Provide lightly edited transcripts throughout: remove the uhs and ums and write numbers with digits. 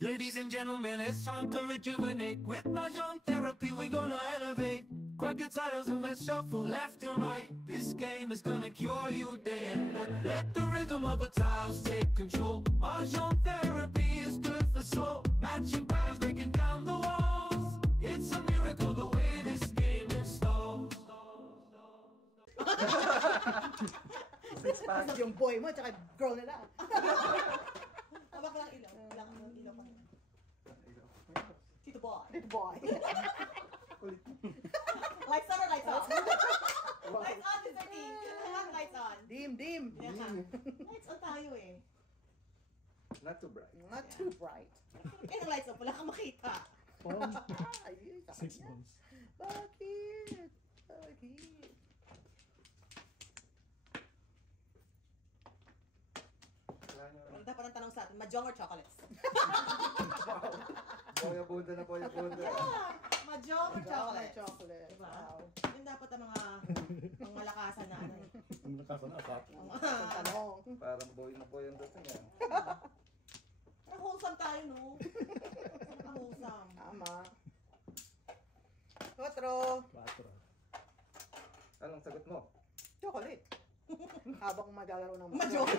Ladies and gentlemen, it's time to rejuvenate. With Mahjong therapy, we're gonna elevate. Grab your titles and let's shuffle left and right. This game is gonna cure you day and night. Let the rhythm of the tiles take control. Mahjong therapy is good for soul. Matching patterns breaking down the walls. It's a miracle the way this game installs. Tapos yung boy mo, tsaka girl nila. Habak lang ilaw. Wala kang ilaw pa. Tito boy. Little boy. Lights on or lights off? Lights on, Mr. T. Lights on. Dim. Lights on tayo eh. Not too bright. Not too bright. Eh, ang lights off, wala kang makita. Ay, 6 months. Bakit? Ang dapat ang tanong sa atin, mahjong or chocolates? Boya bunda na boya bunda. Yeah! Mahjong or chocolates? Chocolate. Diba? Wow. Yun dapat ang mga malakasan na ano eh. Ang nakasan na asap. Ang tanong. Parang boy na boy ang dating yan. Ang wholesome tayo, no? Ang wholesome. Tama. Otro. 4. Anong sagot mo? Chocolate. Habang maglalaro ng Mahjong.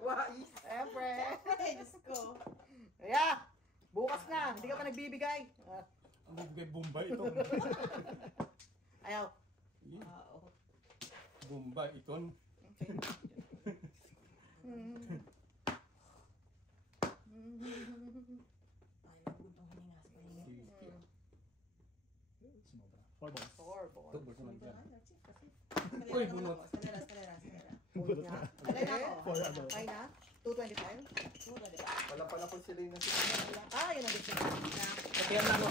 Wais! Siyempre. Ay, Diyos ko. Kaya, bukas na. Hindi ka pa nagbibigay. Ang bibigay Bombay ito. Ayaw. Oo. Bombay iton. Okay. Ay, naguguntong hininga sa pahinga. Sumobra. 4 balls. Four. Double ko lang dyan. Uy, bunot. Skaleras. Punot nga. Alay na ako. Four ano. Ay na. 225. Suda, diba? Wala pala kung sila yung nasa Ah, yun ang gusto ko. Kaya na ano.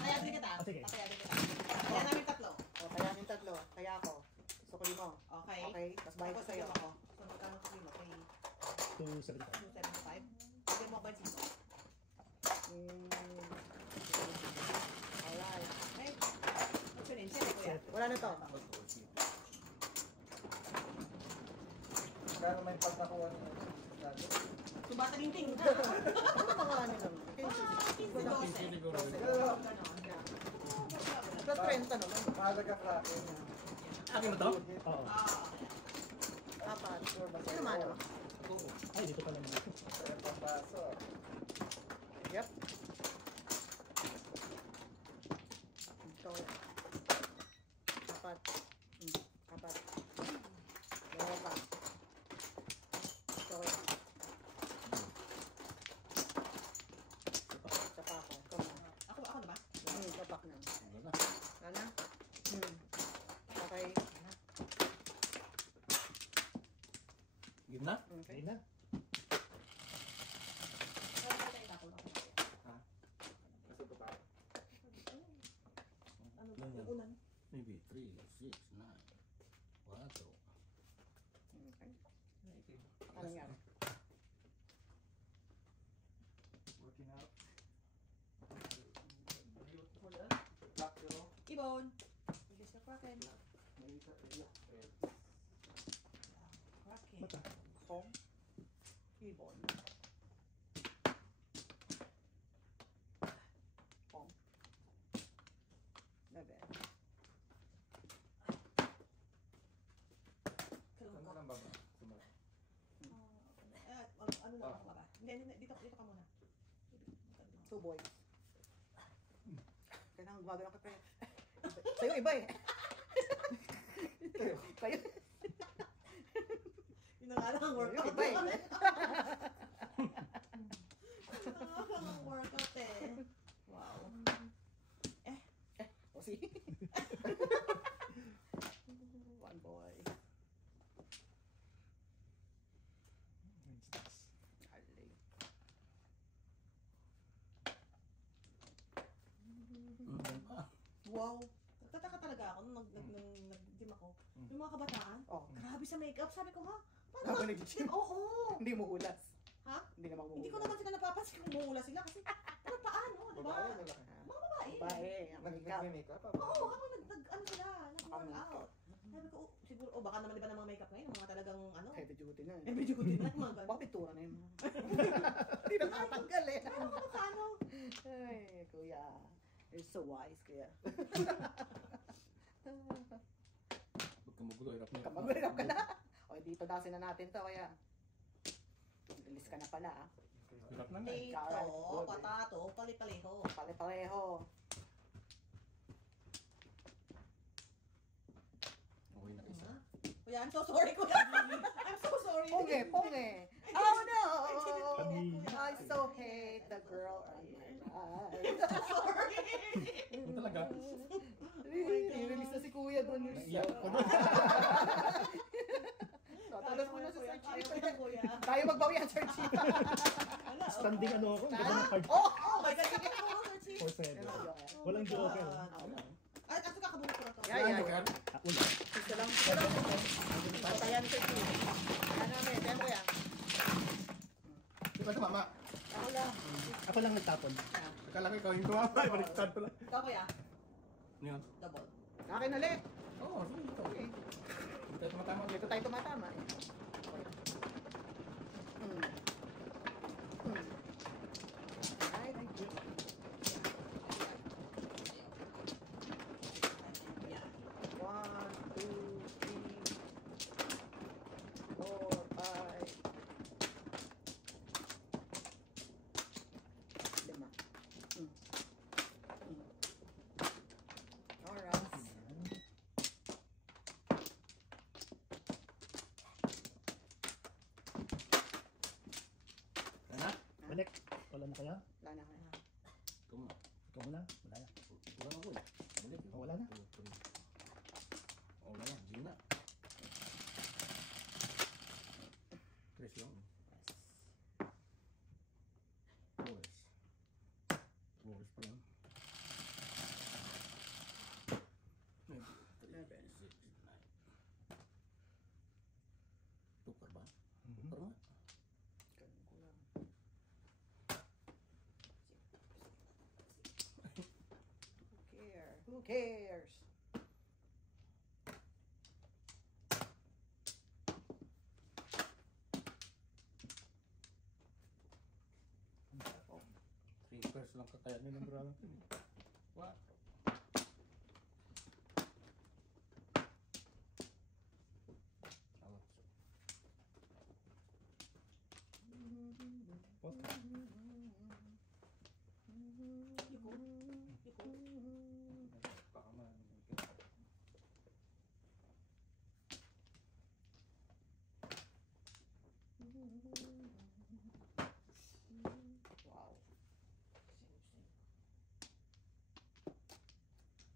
Payagin kita. Sige. Papayagin kita. Kaya namin tatlo. O, kaya yung tatlo. Kaya ako. Gusto ko limo. Okay. Okay. Tapos bayad ko Tapos sa'yo. bigyan mo ako. So, magkano ko lima? Kay 275. 275. Bigyan mo ako ba sino? Alright. Okay. What's your name? Siyempre, kuya. Wala na to. Kaya may pag nakuha niya. Subata linting. Ano pangalan nyo lang? 15 siguro. Plus 30 naman. Mahalaga kraken. Akin mo to? Oo. Apat. Sino mano? Ay, dito pala naman. Kaya pang baso. Yep. Ito. Apat. Apat. Dalawa pa. Ito. Isa pa ako. Ito na. Ako na ba? Tapak na. Wala na. Wala na? Okay. Game na? Okay. Game na. Ha? Nasa pa tayo. Ano ba? Unan. Maybe 3, 6, 9, 4. Okay. Ano nangyari? Working out. Wala. Back to Ibon. Bilis ka kraken. may isa. Kraken. Home. Keyboard. Home. 11. Kalong Saan ka. mo lang ba? Sumara. Ano lang ako ba? Hindi, dito ka muna. 2 boys. Kailangan gumagano ka kayo. Sa'yo iba eh. Sa'yo. Yun na nga lang ang workout. Iba eh. Yun na nga lang ang workout eh. Wow. O si. 1 boy. Hali. Wow. Nagtataka talaga ako nung nag-gym ako. Yung mga kabataan, Oh. grabe sa makeup. Sabi ko, ha? Habang Paano? nag-gym? Oo. Hindi mo ulas. Ha? Hindi naman mo Hindi ko ulas. naman sila napapansin kung umuula sila kasi ano paano, di ba? Babae, lalaki. Mga babae. Babae. Ang makeup. Nag-makeup? Oo, habang ano sila, nag-workout. Sabi ko, siguro, baka naman iba ng mga makeup ngayon, mga talagang ano, Heavy duty na. eh, medyo ko din na mga ganun. Baka pintura You're so wise, kuya. Huwag ka magulo, hirap na. Kamagulirap ka na. O, dito dasin na natin to, kaya. Bilis ka na pala, ah. Hirap na nga. Tito, patato, pali-paliho. Pare-pareho. Okay na isa. Kuya, I'm so sorry, kuya. I'm so sorry. Punge, punge. Oh no! Kami. I so hate the girl on my right. Sorry. Ano talaga? I-release na si kuya doon. Naiyak ko na. Tatalas mo na si Sir Ayaw Chief. ko na, kuya. Tayo magbawian, Sir Chief. Wala, oh. Standing ano ako, ganda ng card. Oh! Oh my God, sige po, Sir Chief. 4-7. Oh Walang my joker. God. Ay, kaso kakabulok ko na to. Yeah. Joker? Wala. Ito lang. Ito lang. Patayan, Sir Chief. Ano namin, demo yan. Di ba sa mama? Ako lang. Ako lang nagtapon. Akala ko ikaw yung tumama. Baliktad pala. Ikaw, kuya. Ano yun? Double. Akin ulit. Oo, sige. Ito. Okay. Hindi tayo tumatama. Dito tayo tumatama eh. Ay, Yeah. 1, 2, 3, 4, 5. 5. Alright. Ano? Balik. Wala na kaya? Wala na kaya. Ikaw muna. Ikaw muna. Wala na. Wala na ko eh. Balik. Oh, wala na. Oh, wala na. Sige na. Tres lang. Boris. Boris pa yan. 9. Tukar ba? Tukar nga. Ganun ko lang. Who cares? Three pairs lang kakaya ni ng brother. What? What? Baka man. Wow.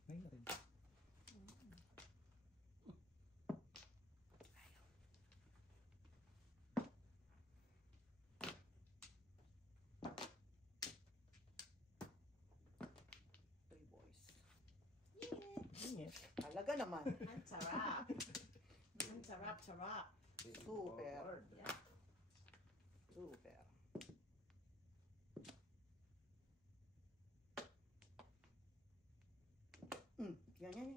Ngayon na rin. Three boys. Ingit. Talaga naman. Ang sarap. Ang sarap, sarap. Super. Yeah. Super. Yan.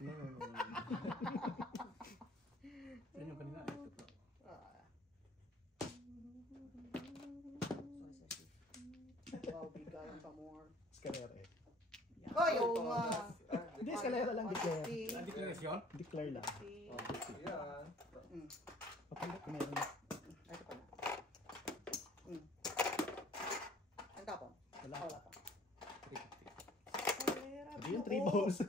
No. Yan yung kanina. Ito pa. Ah, Sorry, Sir Chief. wow, bigayan pa more. Escalera eh. Yeah. Ay, oo nga. Hindi, escalera lang, declare. Ang deklarasyon? Declare lang. Yan. Mm. Kung meron na. Ito pa na. Ang tapon. Wala. Wala pa. 350. Hindi yung 3 balls. Grabe.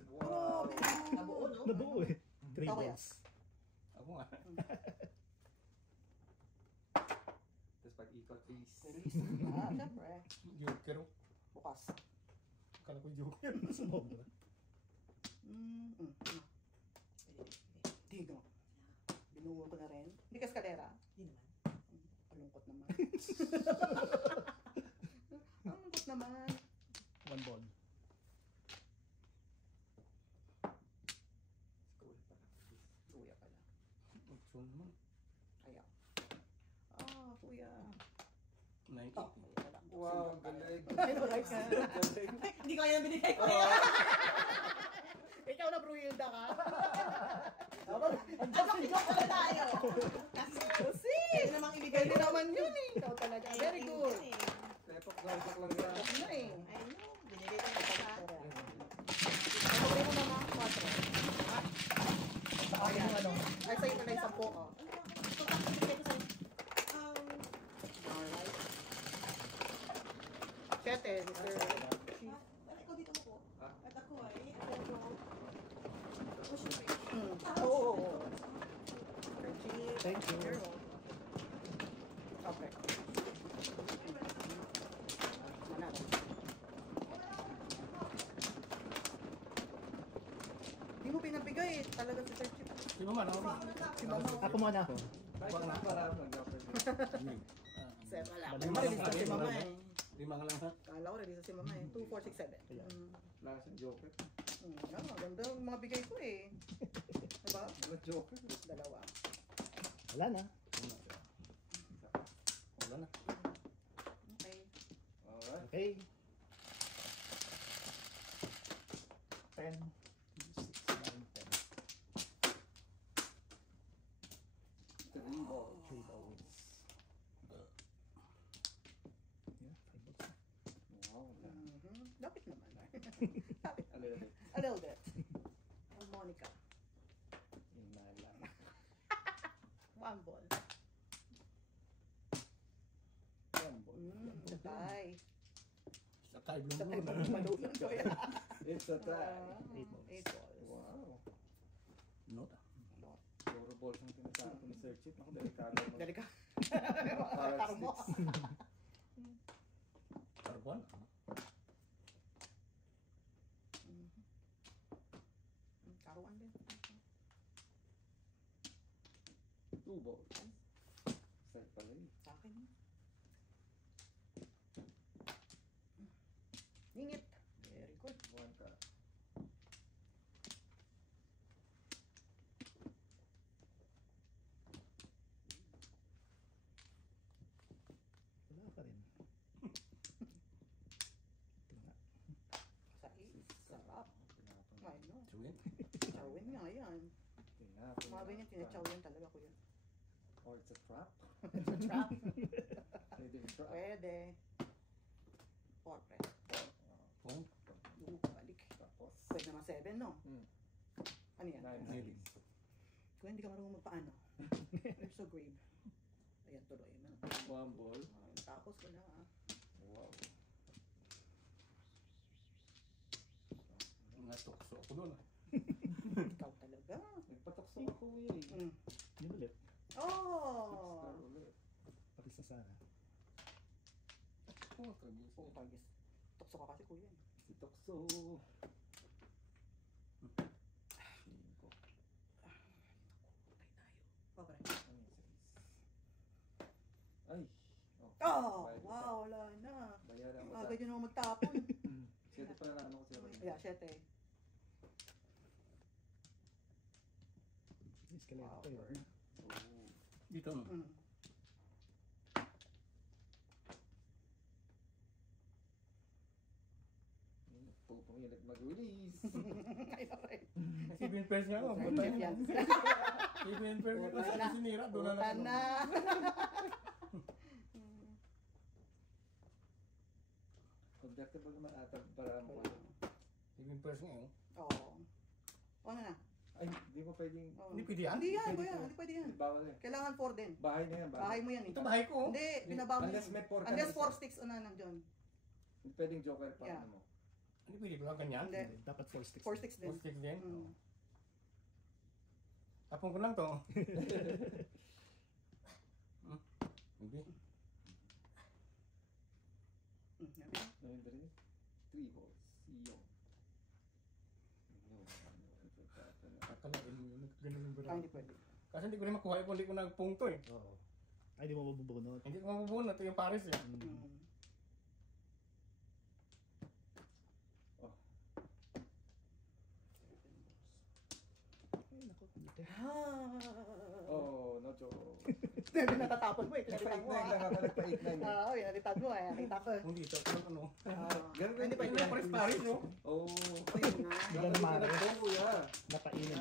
Nabuo, no? Nabuo eh. 3 Ikaw yan. balls. Ako nga. Tapos pag ikot is Release. Ah, syempre. Joker. Bukas. Akala ko joker. Sumobra. Digo. Binuo ko na rin. Hindi ka eskalera. Hindi naman. Malungkot naman. Ang lungkot naman. 1 ball. school pa lang. Kuya pala. So naman. Ayaw. Ah, kuya. 980. Oh, kuya pala. Wow, galing. Ano, right ka? Hindi ko yan binigay ko. Ikaw na Bruhilda ka? Ang joke na tayo. Kasi! Pwede namang ibigay Pwede naman yun eh. Ikaw talaga. Very good. Tepok lang yan. Ano eh. I know. Binigay ko na. Siyete, Mr. Chief. Wala, ikaw dito mo po. Ah? At ako ay, push me. Oo. Mr. Chief. Thank you. You're welcome. Okay. Manalo. Hindi mo pinabigay eh. Talaga si Sir Chief. Si Mama, no? Si Mama. Ako muna ako. Para mag-joker. Sir, wala. Balik Mama, mo release lang na si sa Mama akin, eh. Lima ka lang ha? Kala ko release na si Mama eh. 2, 4, 6, 7. Ayan. Wala siyang joker. Ganda yung mga bigay ko eh. Diba? Wala joker. Dalawa. Wala na. Wala na. Okay. Alright. Okay. 10, 6, 9, 10. 3 balls. 3 balls. Yeah, 5 balls na. Wow. Lapit naman. Lapit. A little bit. A little bit. Monica. Yun na lang. 1 ball. 1 ball. Sabay. Sa tayo Sa blue tayo malulog ko yan. It's a tie. 8 balls. 8 balls. Wow. Nota. Puro balls ang tinatapon ni Sir Chip. Ako, delikado mo. Dali ka. Power Taro mo. sticks. Tarbuan. Karuan din. 2 balls. Side pala eh. Sa akin. Ningit. Very good. 1 ka. Wala pa rin. Ito nga. Sa 8. Sarap. Ay no. Chewin. Chawin nga yan. Tinapon. Mga ganyan, tinachaw yan talaga ko yan. Or it's a trap. Trap. Pwede yung trap. Pwede. Or pwede. Point. Balik. Tapos. Pwede naman 7, no? Hmm. Ano yan? 9 Really? Kung hindi ka marunong magpaano. You're so grave. Ayan, tuloy. 1 ball. Tapos wala ah. Wow. Natukso ako doon. Ikaw talaga. Nagpatakso ako eh. Mm. Yun ulit. Oh! Star ulit. Pati sa Sara. Oh, kagis. Oh, pagis. Tukso ka kasi kuya. Si Tokso. Okay. Ay. Oh! Bayad pa. Wow, wala na. Bayaran mo Agad yun ako magtapon. Siyete pala na ano ko siya. Yeah, 7. Escalator Wow. yun. Oh. Dito no. Mm. Pupungilag mag-release. Ay, okay. Si Ben Pers nga ako. Sir Chief yan. Si Ben Pers nga Wala na. kasi sinira. Doon na Butan lang. na. Objectable naman ata para mo. Si Ben Pers nga. oh. Oo. Ano na? Ay, di mo pwedeng. Oo. Hindi pwede yan? Hindi yan, Pwede kuya. to. Hindi pwede yan. Bawal eh. Kailangan 4 din. Bahay na yan. Bahay mo yan eh. Ito bahay ko. oh. Hindi, pinababa mo. Unless may 4 ka. Unless na 4 isa. sticks una nandyan. Hindi pwedeng joker pa Yeah. ano mo. Hindi pwede ko lang ganyan. Hindi. Dapat 4 sticks. 4 sticks din. Post stick din. Mm. Tapon ko lang to. Hindi. Ayun ba rin? 3 balls. Yung. Akalain mo yun. Ganun yung Ah, hindi pwede. Kasi hindi ko rin makuha kung hindi ko nagpungto eh. Oo. Ay, di mo mabubunot. Hindi ko mabubunot. Ito yung Paris eh. Mm. Ay, naku. Dito. Oh, no joke. Hindi natatapon mo eh. Kinalitan Nagpa-8 mo na lang ah. ako. Nagpa-8 na Oo, kinalitan mo eh. Nakita ko eh. Kung dito, ito ano. Ganun Hindi pwede Hindi yan. na Paris Paris no? Oh. Ayun nga. Bigla na maaari. kuya. Napainin.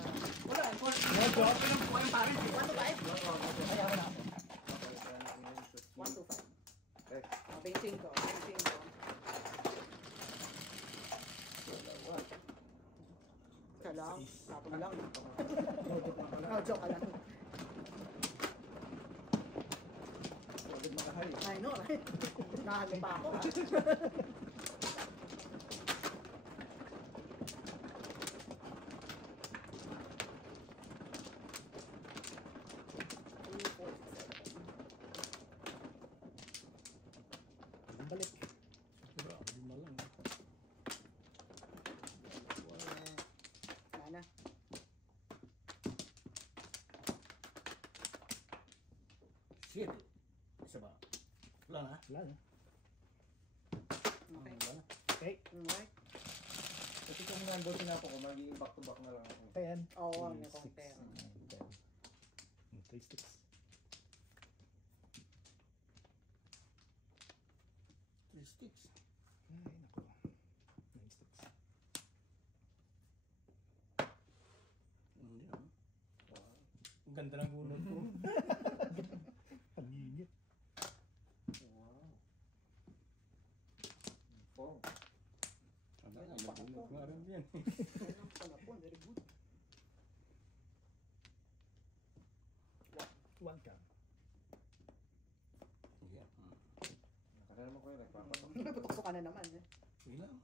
Wala. No joke. Pinagkuha yung Paris eh. 1 to 5? Ay, ako na ako. 1 to 5. Eh, 25. 25. Isa lang. Tapon lang. No, joke ka lang. Pwede makahay. Ay, no? Nahanap pa ako, ha? Ang balik. Pero, lima lang. Sana. Shit. Isa ba? Wala na. Wala na. Okay. Wala na. Okay. Alright. Kasi kung nandun sinapo ko, magiging back to back na lang ako. 10. Oo, 3, may compare. 6, 9, 10. 3 sticks. 3 sticks. Ay, naku. 9 sticks. Hindi ah. Ang ganda ng bunot ko. Ang init. Wow. Pong. Ang bunot nga rin yan. Ayun, palapon, very good. 1 count. Yeah. Nakala naman ko yun, nagpapatok. Putukso ka na naman, eh. Sige lang.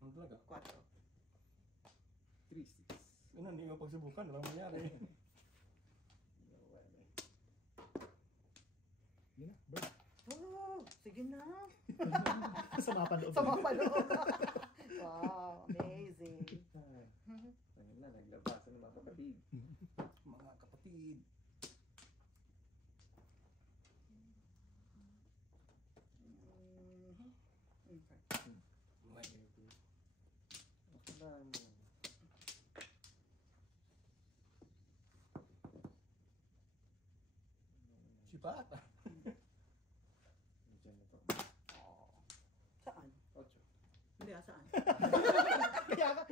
Ano talaga? 4. 3, 6. Ano, hindi mo pagsubukan. Walang mangyari. Yun na, bird. Oh, sige na. Sama pa loob. Sama pa loob. Wow, amazing. Ayun na, naglabasan ng mga kapatid. Mga kapatid. Okay. May Wala mo. sipat. Diyan na to. Saan? 8. Hindi, saan? Kaya ka.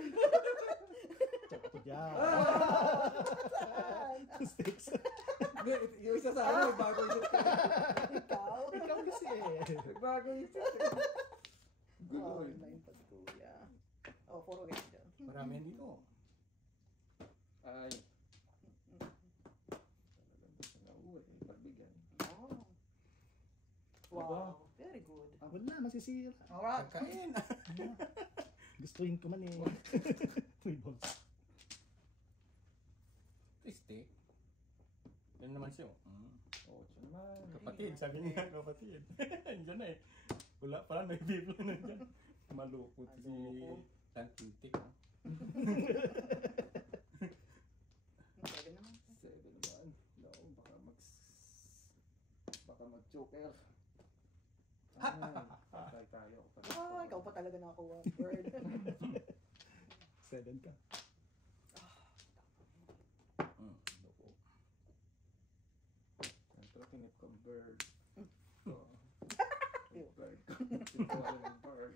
Check ako dyan. 2 sticks. Hindi, yung isa sa akin, nagbago yung Ikaw? Ikaw kasi eh. Nagbago yung isa. Gulo Oh, eh. na yung pagkuya. Oh, puro ganyan dyan. Marami yan dito. Ay. Talagang gusto na uwi. Pagbigyan. Oh. Wow, very good. Wala, masisira. Alright. Kain. Gustuin ko man eh. 3 balls. Stick. Yan naman siya. 8 naman. Kapatid, sabi niya kapatid. Andiyan na eh. Wala pala, may biblo na dyan. Malukot si Tantitik. Pwede naman. 7 naman. No, baka mag-choker. Patay tayo. Oh, ikaw pa talaga nakakuha. Bird. 7 ka. Loko. Siyempre, kinip ko bird. So, Ew. bird. Ito wala ng bird.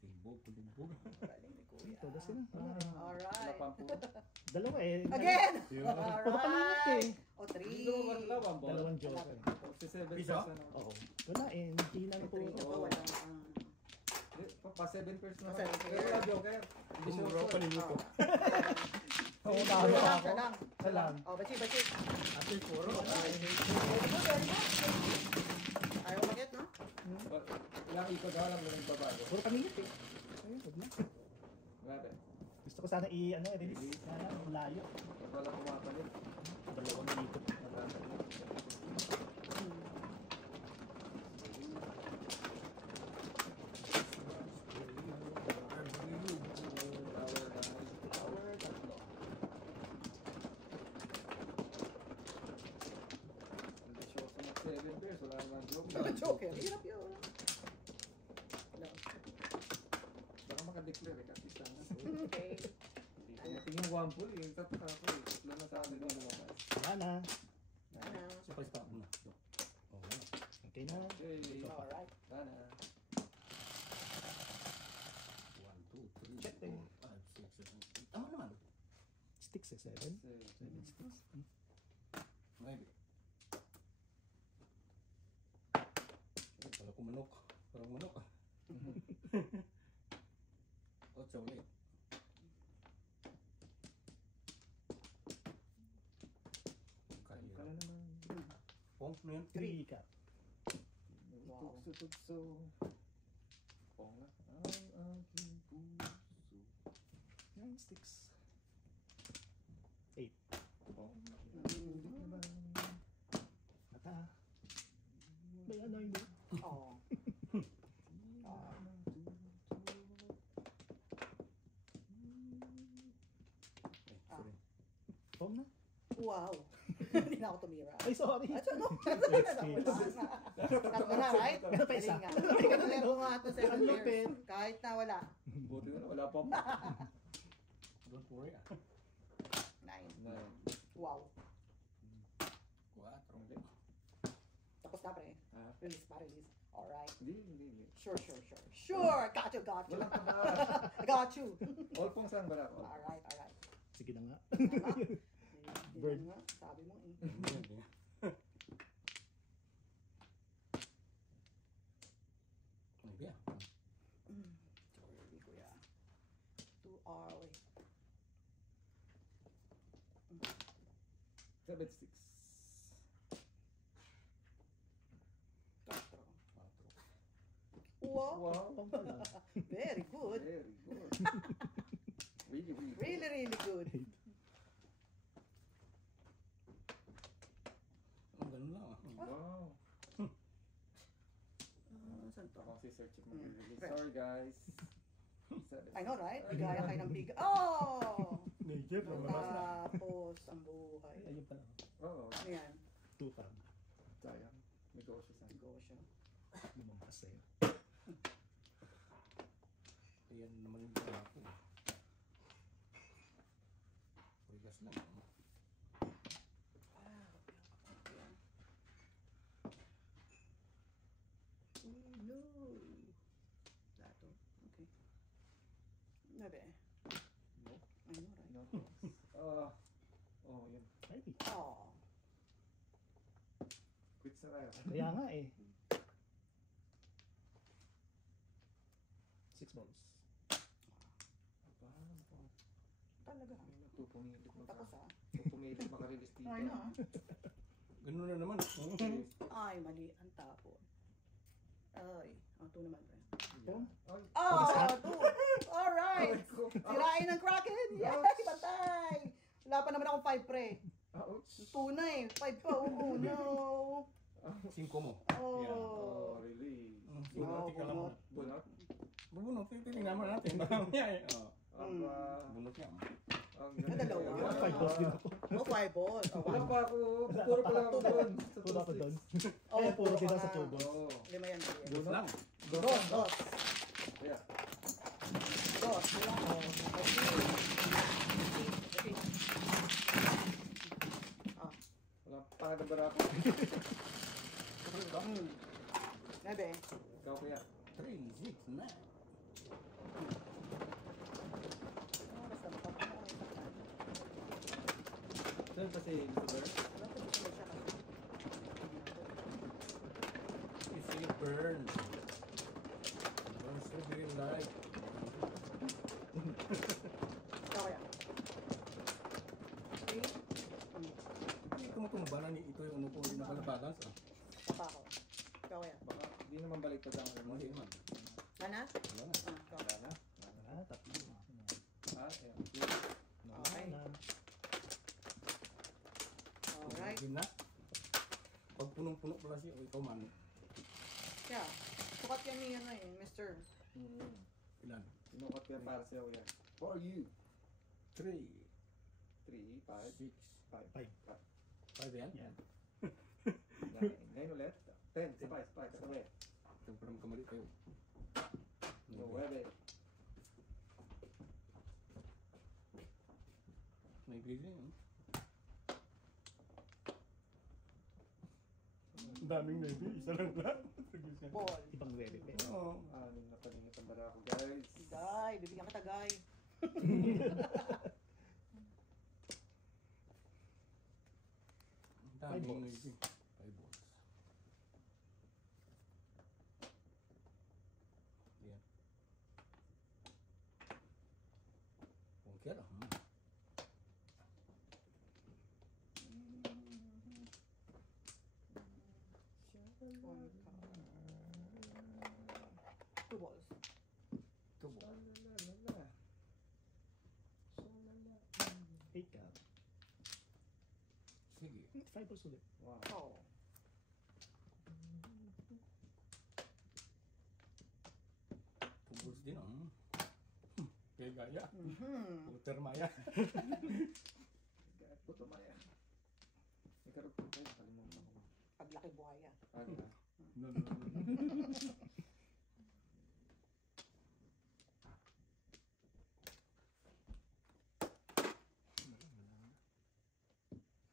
Timbog, timbog. Galing ni Kuya. Todo sila. Wala eh. Wala Alright. pang po. Dalawa eh. Again! Puro palinit eh. Alright. O, 3. Dito ko wala bang ball? Dalawang joker. Si 7 Isa? pairs na. Oo. Wala eh. Hindi na po. Wala. Pa 7 pairs na. Pa 7 pairs. Pero wala joker. Hindi siya Tumuro pa ninyo ko. Oo, Isa bahala lang, ako. isa lang. Isa lang. O, bachi. Ate, puro. Ayaw magit, no? Ilang ikot daw lang nang babago. Puro palinit eh. Ayun, wag na. Wala rin. Gusto ko sana i-release. Sana, layo. Wala pumapalit. Dalawang ikot. Joker. Hirap yun. Baka makadeclare ka isa na. Okay. Tingin yung one pool eh. Tataka ko eh. Tatlo na sa amin yung lumabas. Wala na. Ano? Sipa, sipa. Oh, wala. Okay na. Okay. Alright. Sana. 1, 2, 3, Check 4, eh. 5, 6, 7. Tama naman. Sticks eh. 7. 7 sticks. Maybe. Parang kumanok. Parang manok. 8 ulit. Ka na naman. Pong, ano yan? 3 cut. Wow. Tugso. Pong na. Ang aking puso. 9 sticks. 8. Pong. Mata. May ano hindi? Oh. Sorry. Pom na. Wow. Hindi na ako tumira. Ay, sorry. At ano? Tatlo na, right? Ano pa isa? Galing nga. Nga ito 7 Ang years. lupit. Kahit na wala. Buti na wala pa. Don't worry. 9. Na. Wow. 4. Tapos na, pre. Ah, Release pa, release. Alright. hindi. Sure. Sure! Got you. Walang pa ba? I got you. All pong saan ba na ako? Alright. Sige na nga. Bird. Bird. Nga, sabi mo eh. Ano ba? Sorry, kuya. 2 hours. 7 sticks. 4. Wow. Wow. Pom pala. Very good. Very good. Really Really good. Ang ganun lang. Wow. Saan to? Ako si Sir Chick Mm. mag-release. Right. Sorry guys. 7. I know, right? Bigaya kayo ng big... Oh! Major. Tapos, ang buhay. Ay, ayun pala. Oo. Ano yan? 2 tab. Sayang. Negosyo sa Negosyo. Lumampas sa'yo. Ayan naman yung gano'n ako. Purigas na. No. Dato. Okay. 9. Nope. I know, right? No. Oh, yun. Ay, Oh. Quits na tayo. kaya nga eh. 6 balls. Talaga. Pupumilit Tapos ah. Pupumilit makarelease dito. Ay, no. Ganun na naman. Ay, mali. Ang tapon. Ay. Ang 2 naman, pre. Pom. Ay. Oh, 2. Alright. Ay, ko. Sirain ng Kraken. Yay! Ouch. Bantay! Wala pa naman akong 5, pre. Ouch. 2 na eh. 5 pa. Oh, no. 5 mo. Oh. Oh, really? Bunot ka lang. Bunot? Bunot. Titingnan mo natin. Mamaya eh. Aba. Bunot yan. Ang Dalawa. 5 balls din ako. Oh, 5 balls. Oh, Wala wow. pa ako. Puro pa lang ako doon. Sa Puro ako doon. Oh, Kaya puro din ka sa na. 2 balls. Oo. 5 yan. Bunot lang. Dos. Dos. Yeah. Dos. Wala. Oh, Ah, Wala pa nagdara ako. 9. Ikaw kaya. 3, 6, 9. Basta mapapanood. Saan pa si Mr. Wala pa dito siya kasi. It's a burn. Burns so very light. Ikaw kaya. 3. Hindi tumutumba na ni ito yung ano ko. Hindi na pala balance. Pa ako. Ikaw kaya. Baka di naman balik pa lang. Hindi man. Ana? Wala na. Ah, ikaw. Wala na. Ah, 3. Ah, ayan. Okay. Alright. Hindi na. Pag punong-puno pala siya, o ikaw man. Yeah. Sukat yan ni ano eh, Mr. Ilan? Sinukat yan para sa'yo yan. For you. 3, 3, 5, 6, 5, 5 yan? Yan. 9. 9 ulit. 10. Sabay. Kasabay. Ito pa naman kamali kayo. 9. May grade yun. Ang daming maybe. Isa lang lang. Ball. Ibang rebe. Oo. Anim na palingit ang bara ko, guys. Guy, bibigyan kita, Guy. Ang daming balls. maybe. 5 balls. Yan. Okay lang. fibers ulit. Wow. Oh. Tubos din, oh. Kaya gaya. Mhm. Puter maya. Ito tumaya. Nagkaroon ko tayo. Kalimutan ko. Paglaki buhaya. Ano? No, no, no.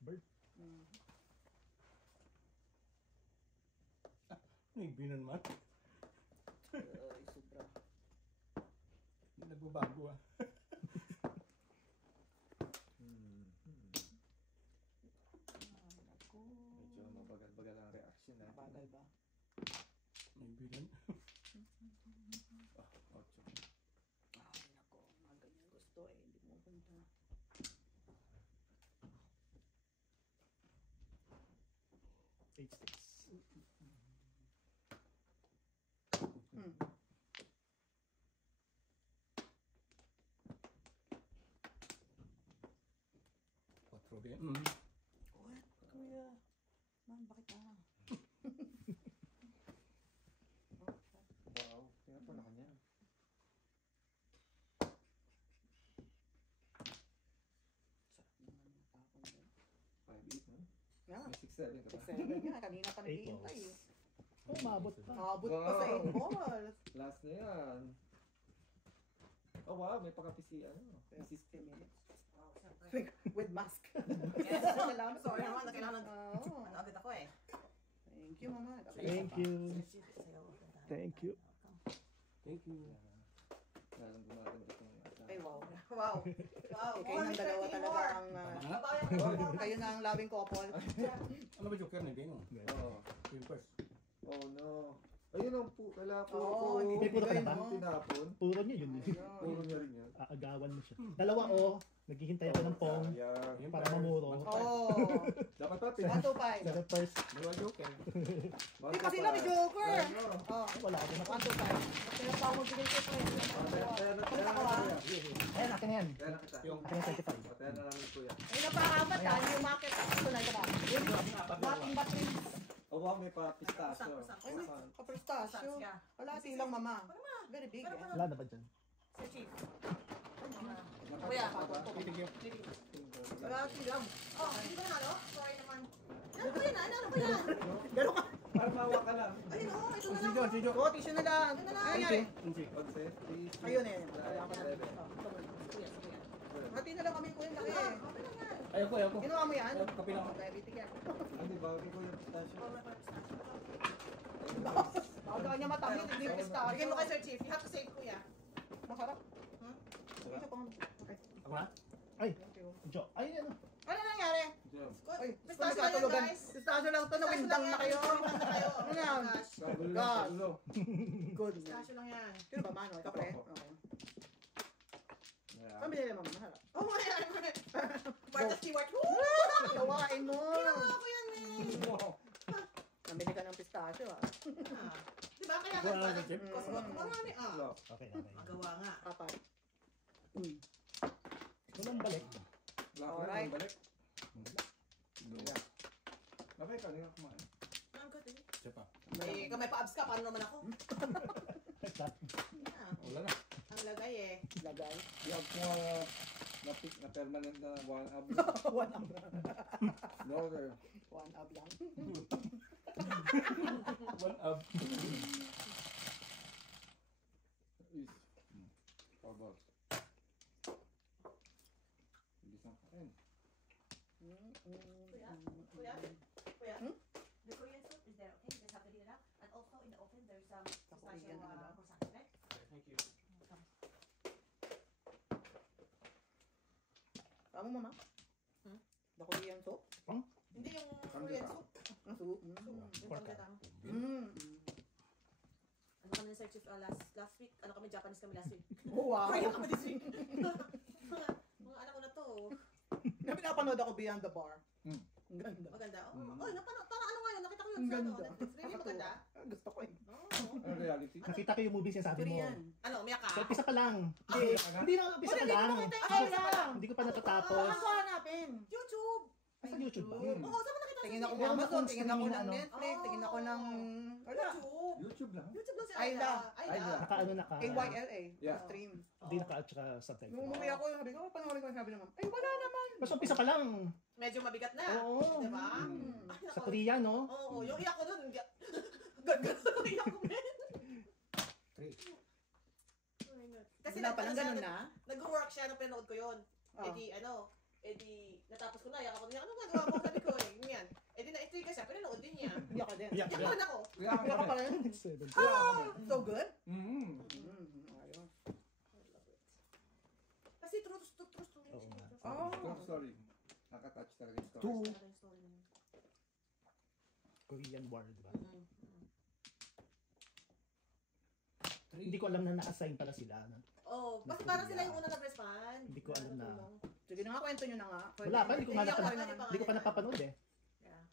Bird. Mm. May binan man. Ay, sobra. Hindi nagbabago, ah. Ah, naku. Medyo mabagal-bagal ang reaction natin. Bagal ba? May binan. Ah, 8. Ay, naku. Mga ganyan gusto eh. Hindi mo punta. Eight sticks. Hmm. Patro din. What? Kuya. Ma'am, bakit na? Wow. Tingnan po na kanya. Sarap naman yung tapon doon. 5-8, no? Yeah. May 6-7 ka ba? 6-7 nga. Kanina pa Eight naghihintay balls. eh. Oh, maabot pa. Nakabot pa sa 8 balls. Last na yan. Oh wow, may paka-PC ano. PC 50 minutes. Wow, syempre. With mask. Yes. Salamat. Sorry naman, na kailangan Oo. ano agad ako eh. Thank you, mama. Thank you. Sayo. Thank you. Thank you. Lalong dumating dito ng Ay, wow. Wow. Wow. Kayo ng dalawa talaga ang... Tama na. kayo na ang loving couple. Ano ba joker na din, oh? Oh. Yung first. Oh no. Ayun ang wala po. Oo, hindi May puro ka na ba? Tinapon. Puro niya yun. Puro niya rin yan. Aagawan mo siya. Dalawa naghihintay ako ng pong Sayang. para mamuro. Oh. Dapat pa 1 to 5. Pero first, Dalawa joker. Hindi kasi lang may joker. Oh. wala ako na. 1 to 5. Kaya pa ako magbigay ko pa. Kaya ako, ah. Ayan, akin yan. Kaya na kita. Yung Akin yung 25. Kaya na namin po yan. Ay, napakapat ha. Yung market. Ito na ito ba? Nothing but rings. Oh wow, may pa-pistachio. Ay, may kaprestasyo. Kalati lang, mama. Very big eh. Wala na ba dyan? Sir Chief. Kuya. Thank you. Kalati lang. Oh, hindi ba nanalo? Sorry naman. Ano ba yan? Ano ba yan? Gano'n ka. Para mawa ka lang. Ayun oh, ito na Si lang. John, si John. Oh, tissue na lang. Ano na lang? Ano nangyari? Concept. Ayun eh. Kaya pa na. Hati na lang kami ko yung laki eh. Okay lang yan. Ayoko. Ginawa mo yan? Kape lang. Diabetic yan. Ano ba? Ko yung pistachio. Oh, may pistachio. Baka niya matamit, hindi pistachio. Bigyan mo kay Sir Chief. You have to save kuya. Masarap. Hmm? Ito pang... Okay. Ako na? Ay, Thank you. Jo. Ay, ano? Ano nangyari? Diyan. Ay, Pistachio lang yan, nagkatulugan. guys. Pistachio lang to, nawindang na kayo. Nawindang na kayo. Ano yan? Gosh. Kagulo God. lang, kagulo. Good. Pistachio lang yan. Sino ba, Mano? Ito pre? Okay. Yeah. Saan binili mo? Masarap. Oh my God. Martha Stewart. Woo! Gawain mo. Ginawa ko yan eh. Namili ka ng pistachio ah. Ah. Diba kaya Wala ka na, Chief. marami ah. Okay, okay. Magawa nga. Apat. Walang balik. Alright. Balik. Bakit ka nila kumain? Ang good eh. Siya pa. Eh, kung may pa-abs ka, paano naman ako? Stop. Yeah. Wala na. Ang lagay eh. Lagay. Yung mo na permanent na one up. One up. No, sir. One up lang. One up. Is. Pabos. Bilis ng kain. Kuya? Kuya? Hmm? The Korean soup is there, okay? You just have to heat it up. And also in the oven, there's pistachio Korean ano ba? croissant, okay? Thank you. Tama mama? Hmm? The Korean soup? Hindi yung Korean soup. Ang soup? Yung samgyetang. Ano kami ni Sir Chief last week? Ano kami, Japanese kami last week. Oh wow. Korean kami this week. Mga anak ko na to. Napanood ako Beyond the Bar. Hmm. Ang ganda. Maganda. Oh, parang ano nga yun? Nakita ko yun Ang sa ganda. Netflix. Really maganda. Ah, gusto ko eh. Oh. Ano reality? Nakita ko yung movies yung sabi mo. Korean. Ano, umiyak ka? So, umpisa pa lang. Hindi na, umpisa pa Hindi ko lang. nakita yung trailer. Hindi ko pa natatapos. Ano hanapin? YouTube! Sa YouTube ba? Oo, saan mo nakita tingin ako ng Meron Amazon, akong tingin ako streaming ng ano. Netflix, tingin ako ng... Wala. YouTube. YouTube lang. YouTube lang si Ayla. Ayla. Naka-ano naka... KYLA. Yeah. Stream. Hindi naka at saka subtitle. Nung umuwi ako, sabi ko, panoorin ko, sabi naman, ay wala naman. Mas umpisa pa lang. Medyo mabigat na. Oo. Di ba? Mm. Ay, Sa nako. Korea, no? Oo, yung iyak ko dun. Gano'n iyak ko, men. Oh my God. Kasi Wala pa lang ganun siya, na. Nag-work siya nung pinanood ko yun. Oh. Natapos ko na, iyak ako niya. Ano nagawa mo? Sabi ko eh, ganyan. Na-intriga siya, pinanood din niya. Iyak ka din. Iyak Iyak ka. naman ako. Kaya Iyak ka ako pa rin. Seven. So good? Mm. Ayun. Kasi true story Oo siya. nga. Oh. True story. Nakatouch talaga yung story. Two. True story niya. Korean War, di ba? Mm. Hindi ko alam na na-assign pala sila. No? Oh, basta parang sila yung una nag-respond. Hindi ko alam na. Natulong. Sige na nga, kwento nyo na nga. Wala pa, hindi ko nga Iyak napanood. ka rin naman. Hindi ko pa napapanood eh. Yeah.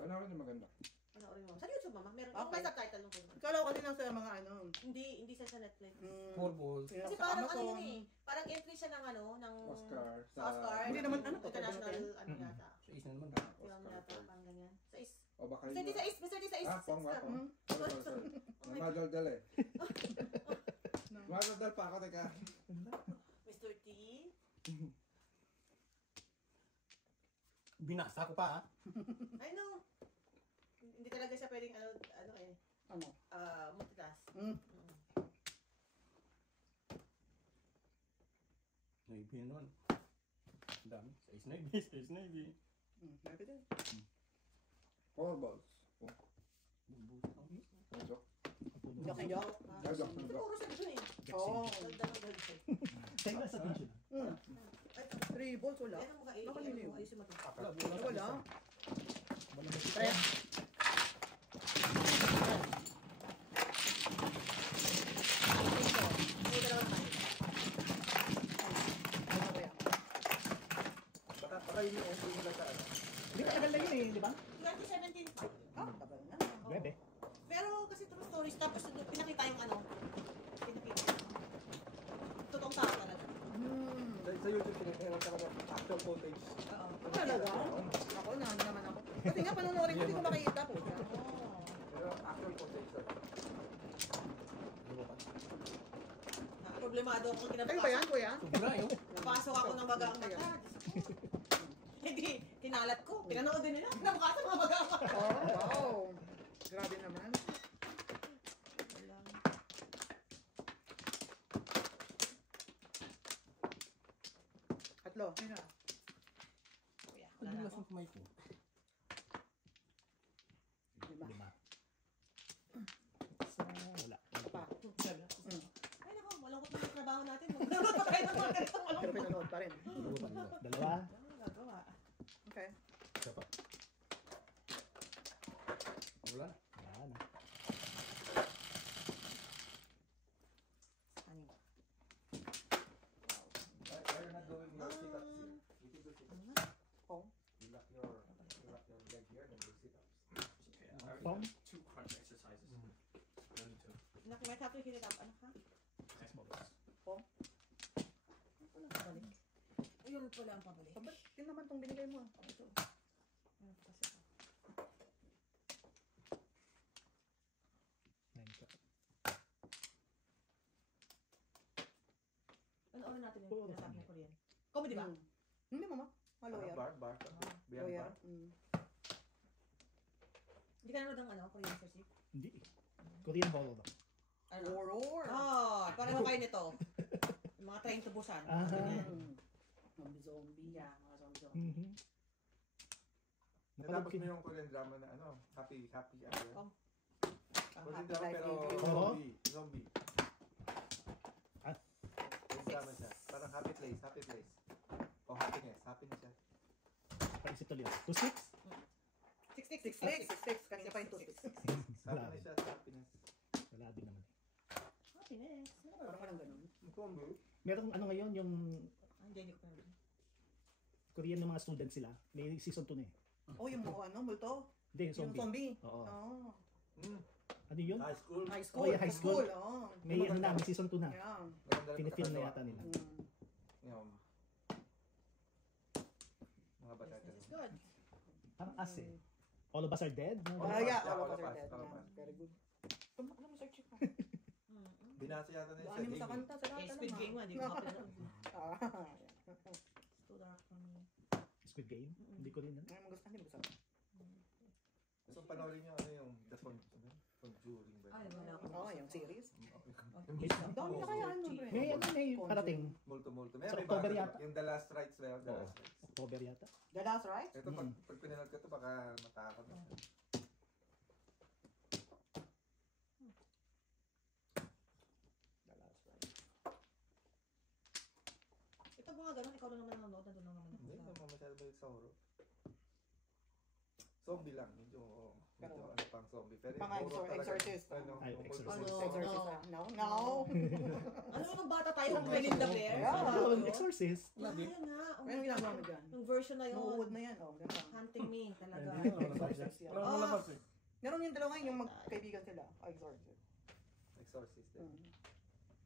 Ano rin yung maganda? Panoorin mo. Sa YouTube, mama. Meron. Okay. May subtitle nung film. Kala ko kasi lang sa mga ano. Hindi siya sa Netflix. Four balls. Kasi Kasi parang ano yun eh. Parang entry siya ng ano, ng Oscar. Sa Oscar. Hindi naman, ano to, International, pwede ano yata. Sa isa naman. Film yata, parang ganyan. Sa is. O baka Mr. D sa is. Mr. D sa is. Ah, pong nga Sa- po. Hmm. Sorry. Namadaldal eh. Namadaldal pa ako, teka. Mr. T. Binasa ko pa, ha? I know. Hindi talaga siya pwedeng ano eh. Ano? Multitask. Hmm. Navy naman. Ang dami. Size Navy, size Navy. Maybe din. Four balls. Bubusan ang is. Joke. Joke and joke. Joke. Siguro siya dun eh. Oo. Dagdag siya. Sa'yo na sa teacher. Hmm. Ay, 3 balls wala. Yan ang mukha. Nakaliliw. Ayusin mo ito. Wala. Wala mo si Tres. May dalawang tayo. Ano ba yan? Baka yun yung entry nila sa ano. Hindi matagal na yun eh, di ba? 2017 pa. Tagal na. Bebe. Pero kasi true stories, tapos pinakita yung ano. Pinakita. Totoong tao talaga. Sa YouTube, pinag-ewan talaga actual footage. Oo. Talaga? Ako, nahan naman ako. Kasi nga, panunorin ko, hindi ko makikita po. Pero actual footage. Problemado ako Kayo ba kinapasok. yan, kuya? Sobra yun. Napasok ako ng bagang mata. Hindi, kinalat ko. Pinanood din nila. Nabukasan mga bagang mata. Oh, wow. Grabe naman. Tatlo. Ayun na. Kuya, Ang wala na bilas ako. ng kamay ko. Lima. Lima. Isa, wala. Pa. Ay naku, malungkot na yung trabaho natin. Malungkot pa tayo ng mga ganitong Pero malungkot. pinanood pa rin. Dalawa. Ano gagawa? Okay. Isa pa. Wala na. Wala na. Ano? Why you're not doing your sit-ups here? You can do sit-ups. Oh. You lock your leg here and do sit-ups. Pong. 2 crunch exercises. Only 2. Naku, might have to hit it up. Ano ka? Next bubbles. Ano ang pabalik? Ayun pala ang pabalik. Ba't yun naman itong binigay mo? Ito. Ano pa kasi ako? Nine ka. Panoorin natin yung Oo, sinasabi sige. ng Korean. Comedy ba? Hindi, mama. Lawyer. Bar. Beyond Lawyer. bar. Hindi ka nanood ng ano, Korean Sir Chief? Hindi. Korean horror daw. Ano? Horror. Paano kayo nito? Yung mga train to Busan. Ah. Ganyan. Zombie. Yeah, mga zombie. Mhm. Natapos mo yung Korean drama na ano, happy, ano yun? Pang Korean happy drama life pero review. Oo. zombie. Ah. Korean drama siya. Parang happy place. O happiness siya. Paisip tuloy. 2-6? 6-6. Kanina pa yung 2-6. Wala Happiness rin. siya, happiness. Wala din naman. Happiness. Parang walang ganun. Zombie. Merong ano ngayon, yung Hindi ko pa. Korean ng mga students sila. May season 2 na eh. Oh, yung ano, multo. Hindi, yung Yung zombie. zombie. Oo. Oh. Ano yun? High school. High school. Oh, yeah, high school. Oh. May ano na, may season 2 na. Yeah. Maganda rin Pinifilm na pagkakagawa. yata nila. Yung mga bata Business is good. Parang as eh. All of us are dead? No? Oh, yeah, Yeah, all of all us of are us, dead. all of Yeah, us. very good. Ano mo, search mo? Binasa yata na yun Ano mo sa gaming. kanta? Sa lahat Eh, Squid Game nga, di ko mapanood. Ah, It's too dark for me. Squid Game? Hindi ko rin. Ano mo gusto? Ano mo gusto? So panoorin nyo ano yung Conjuring ba? Ay, wala ako. Oo, yung series. Ang Dami na kaya ano, Bre. May ano may parating. Multo. Sa May October bago yata. Yung The Last Rites ba yun? The Oo. Last Rites. October yata. The Last Rites? Ito pag pinanood ko to baka matakot na. The Last Rites. Ito mga ganun, ikaw lang naman nanonood, nandun lang naman ako. Hindi naman masyado ba sa horror. Zombie lang, medyo ano pang zombie. Pero Pang yung horror talaga, Exorcist. ano, Ay, yung Exorcist. multo- Ano? Exorcist ah. No, no. Ano yung bata tayo ng Belinda Blair? Yeah. Oh, Exorcist. Ah, yan nga. Oh Ano my ginagawa God. mo dyan? Yung version na yun. Nuud na yan. Oh, ganun. Hunting me, talaga. Exorcist yan. Wala mo labas eh. Meron yung dalawa yung magkaibigan sila. Exorcist. Exorcist din.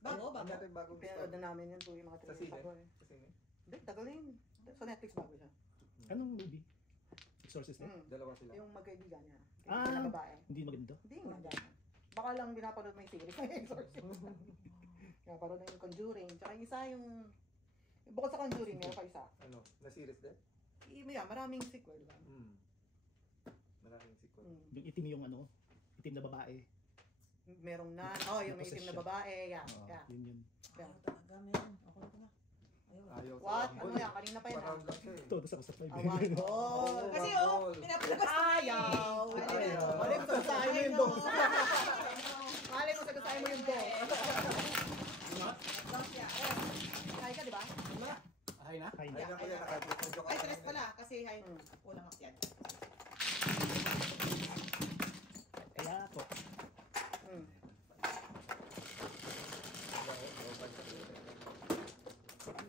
Bago, Ang bago. natin bagong Pinanood na namin yun po yung mga Sa 3 years sine? ago eh. Sa sine? Hindi, tagal na yun. Sa Netflix bago siya. Anong movie? Exorcist eh? Dalawa sila. Yung magkaibigan niya. Ah. Yung babae. Hindi maganda. Hindi nga. Baka lang binapanood mo yung series ng Exorcist. Pinapanood na yung Conjuring. Tsaka yung isa yung... Bukod sa Conjuring, meron pa isa. Ano? Na series din? Yeah, maraming sequel, diba? Maraming sequel. Yung itim yung ano, itim na babae. Merong na, yung may itim na babae, yeah. Oo, Yeah. yun. Ayaw talaga, men. Ako na na. Ayaw. Ayaw sa What? Rumble. Ano yan? Kanina pa yan. Parang lang siya eh. Ito, tapos ako sa 5. Awan. Oh, Kasi Rumble. pinapalabas ko na eh. Ayaw! Ayaw. Mali mo, sagusahin mo yung dog. Mali mo, sagusahin mo yung dog. Kaya ka, di ba? Ahay na? Ay, Ay, na kuya, nakadyo ka. Ay, stress pala. Kasi ay, walang yan. kaya ako. Hmm.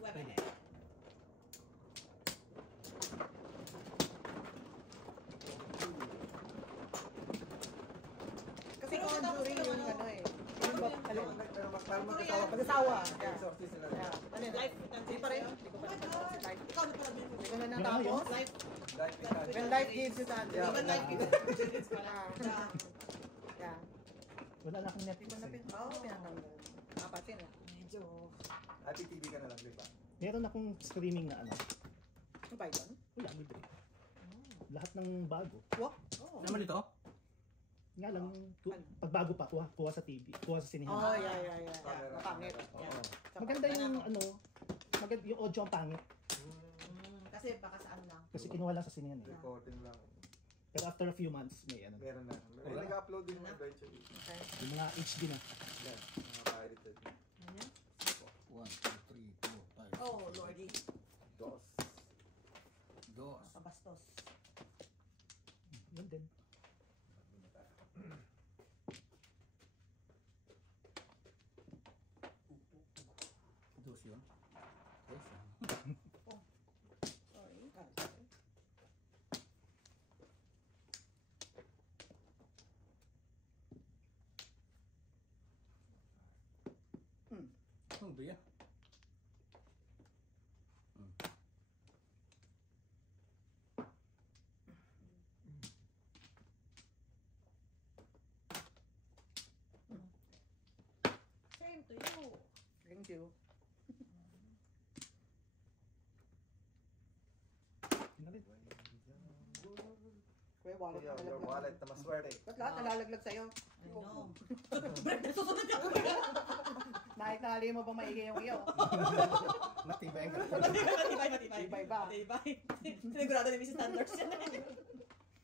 Weapon eh. Kasi Pero Conjuring tapos yung ano, ano eh. Yung ba, Pero alin? mag-asawa. Mag-asawa. Yeah. Exorcist sila. Yeah. Ano yun? Life Hindi pa rin. Hindi ko pa rin Oh my si Life. God. Ikaw na pala din. Hindi ko na natapos. Life. Life is that. When life gives you time. Yeah. Even life is pala. Ah. Yeah. Wala na akong Hindi Netflix ko na eh. pinatanggal. Napasin ah. Medyo. Happy TV ka na lang, di ba? Meron akong streaming na ano. Ano ba yun? Wala, libre. Lahat ng bago. Oh. Naman ito? Nga lang, pag bago pa, kuha sa TV, kuha sa sinihan. Oh, yeah. Mapangit. Oo. Yeah. Maganda yung ano, maganda yung audio ang pangit. Kasi baka sa ano lang. Kasi kinuha lang sa sinihan eh. Recording lang. Pero after a few months, may ano. Meron na. May nag-upload din eventually. Yung mga HD na. Yan, mga pirated. Ano yan? 1, 2, 3, 4, 5. Oh, Lordy. Dos. Dos. Pabastos. Yun din. Dos yun. Dos yun. Sorry. Ano ba yan? Same to you. Thank you. Yun na rin. Kuya, wallet Kuya, na your nalaglag. wallet na maswerte. Ba't lahat nalalaglag sa'yo? I know. Susunod ka. Nakitali mo bang maigi yung iyo? Matibay ka. Matibay. Matibay ba? Matibay. Sinigurado ni Mrs. Sanders yan.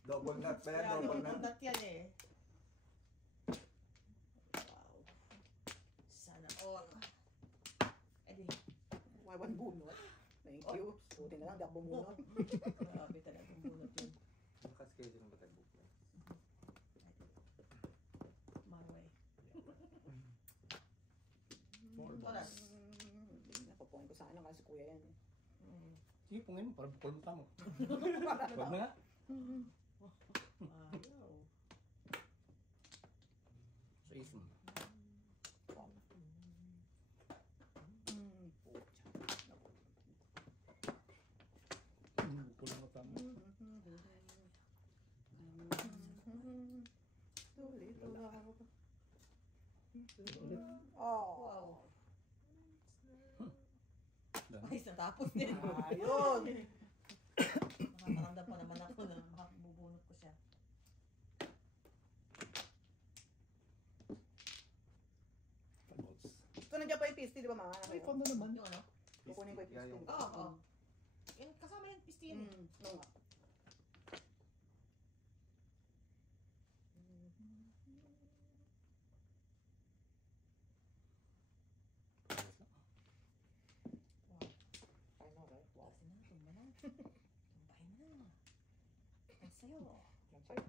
Double nut ba yan? Kaya Double double nut. nut yan eh. Wow. Sana all. Edi. Why one bunot? Thank you. Buti na lang, di ako bumunot. Grabe talaga ang bunot yun. Naka-schedule ba tayo book? Marway. Wala. Napapuhin ko sana kasi kuya yan eh. Sige, pungin mo. Parang bukol mo tamo. Wag na nga. Ayaw. Sa ism. Bukol mo tama. Ulit. Oh. Dami. Ay, natapos din. Ayun. Nakakaramdam pa naman ako na bubunot ko siya. Balls. So, nandiyan pa yung pistil, di ba mga? Ay, kondo naman. Yung ano? Kukunin ko yung Yeah, pistil. yung- Oo, oo. Yung kasama yung pistin. Oo nga. I know, right? Wow. Kasi na, tumba na. Tumbahin na. Ang sayo. Yan sa'yo. Ang dyan.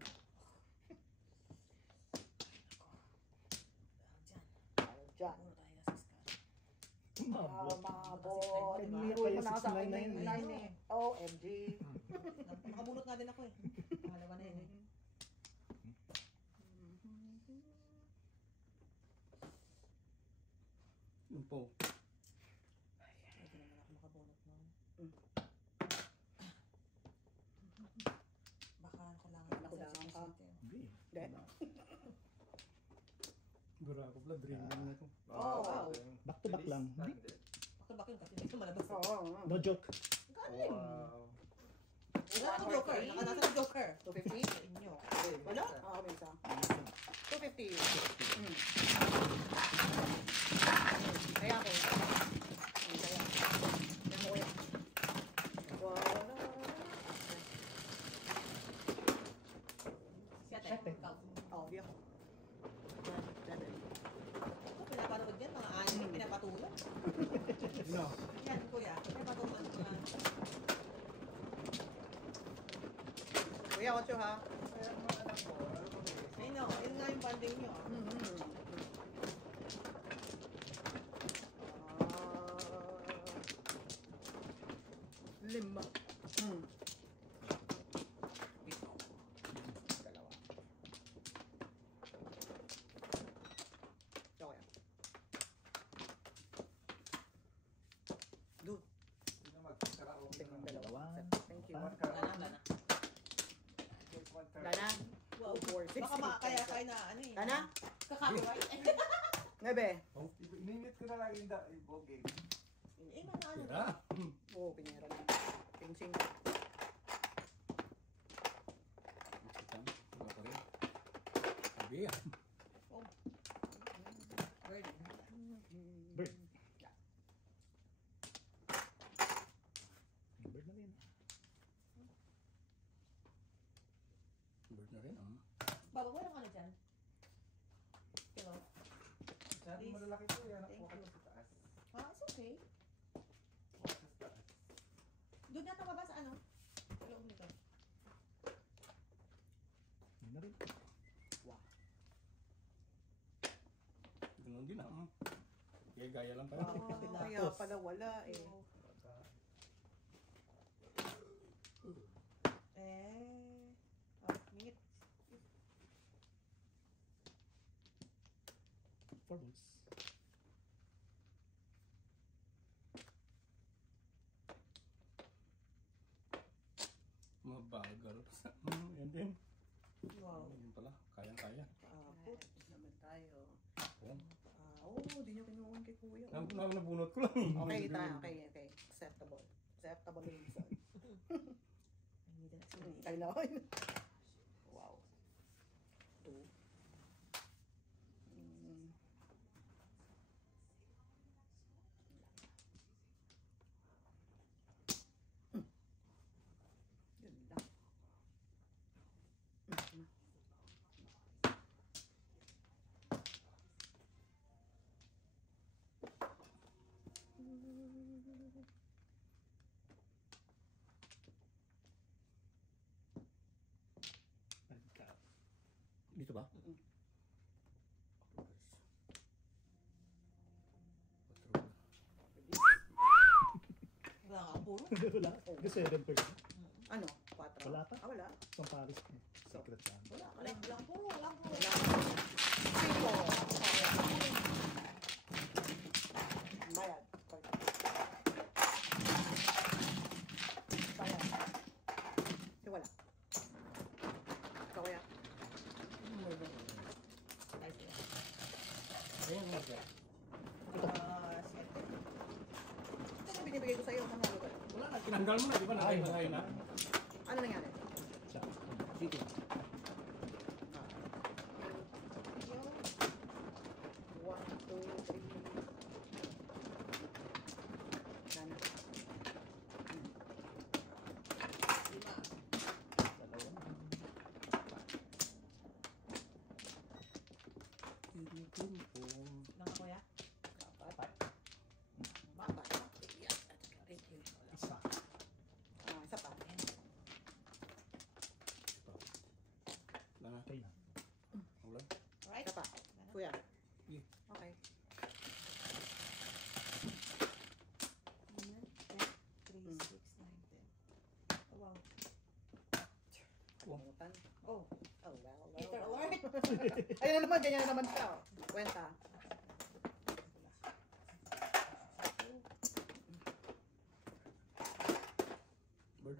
Ayaw dyan. Puro tayo sa scan. Tumabot. Mabot. Kasi Biro kaya ko na sa akin 699 na yung eh. 9 eh. OMG. Nakabunot nga din ako eh. Pangalawa na yun eh. Yung po. Hindi naman ako makabunot nun. Baka kailangan Ako lang sa ka. sitio. Hindi. Hindi. Gura ako pala, dream lang na ito. Oh, wow. Back to back lang. Hindi. Bakit yun kasi hindi ko malabas. Oo. No joke. Galing. Wow. Wala akong joker. Nakanasa ng joker. 250? Sa inyo. Wala? Oo, may isa. 250. Kaya ako. Kaya. Yan mo yan. Siyate. Siyate. Ikaw. Oh, di ako. Ako pinapanood yan. Mga anime pinapatulog. No. Yan, kuya. Pinapatulog ko yan. Kuya, 8 ha? Ay no, yun nga yung banding nyo. Lima. Dalawa. Okay. Good. Hindi na magkakaroon ng Dalawa. Thank you. One Wala card. na. Take one card. Dana. Wow. 4, 6. Baka kaya kayo na ano eh. Dana. Kakapiright. 9. Oh, ininit ko na lang yung ball game. Eh, mga ano. Tira. Oo, pinira na. Pingsing. Wala pa rin. Sabi ah. Bird. Bird. Bird na rin. Bird na rin. Baba, walang ano dyan. Hello. Sabi Please. malalaki ko yan. Thank Nakuha ko you. sa taas. Ah, it's okay. Nakuha ko sa taas. Doon na tumaba sa ano? Sa loob nito. Yun na rin. Ganun din ah. Gaya-gaya lang pala. Kaya pala wala eh. Minute. Four balls. Mabagal. Yan din. Wow. Yan pala. Kayang-kaya. Put naman tayo. Oo. Di niyo kinukuha kay kuya. Nabunot ko lang. Okay, okay. Acceptable. Acceptable reason. I need that. Kailangan. Wow. 2. Yun lang. Dito ba? Wala nga, puro. Wala. Kasi 7 per. Ano? 4? Wala pa? Wala. Isang Paris. Secret yan. Wala. Wala puro. Wala puro. Bayad. Bayad. Kasi wala. Ikaw kaya? Nice. Ayan, Marcia. Ito na binibigay ko sa'yo. Manalo ka. Wala na, tinanggal mo na, di ba? Nakay na. Ano nangyari? Sige. One, two, three. Nana. Lang ako ya. Apat. Yes. Thank you. Isa. Isa pa. Wala na. Okay na. Wala. Alright? Isa pa. Kuya. Yeah. Okay. 3, 6, 9, 10. Oh, wow. Kumutan. Oh, Oh, well. Peter alert. Ayun na naman, ganyan na naman siya. Kwenta. Bird.